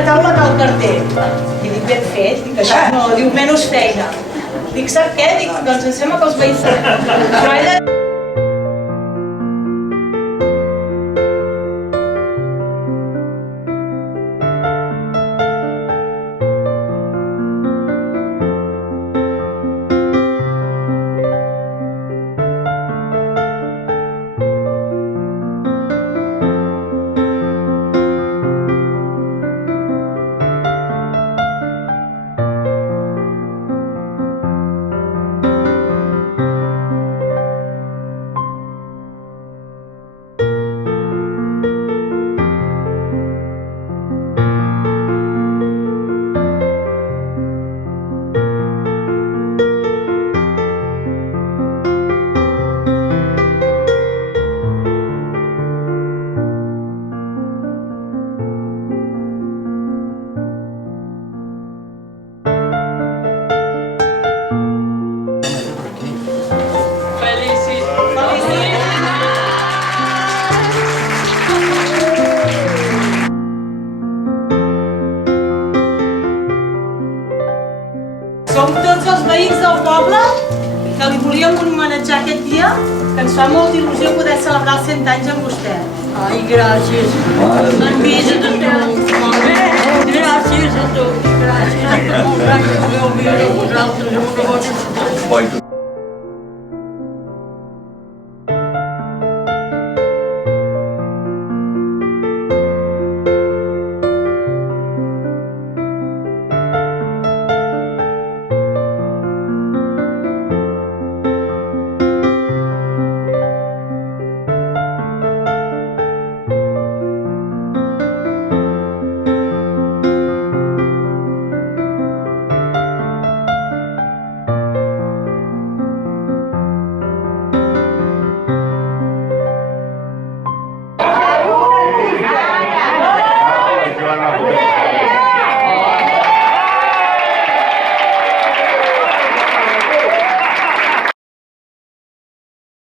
una taula cal carter. I dic, ben fet, dic, això no, diu, menys feina. Dic, sap què? Dic, doncs em sembla que els veïns... Però ella... Som tots els veïns del poble que li volíem homenatjar aquest dia, que ens fa molta il·lusió poder celebrar els 100 anys amb vostè. Ai, gràcies. Enveja.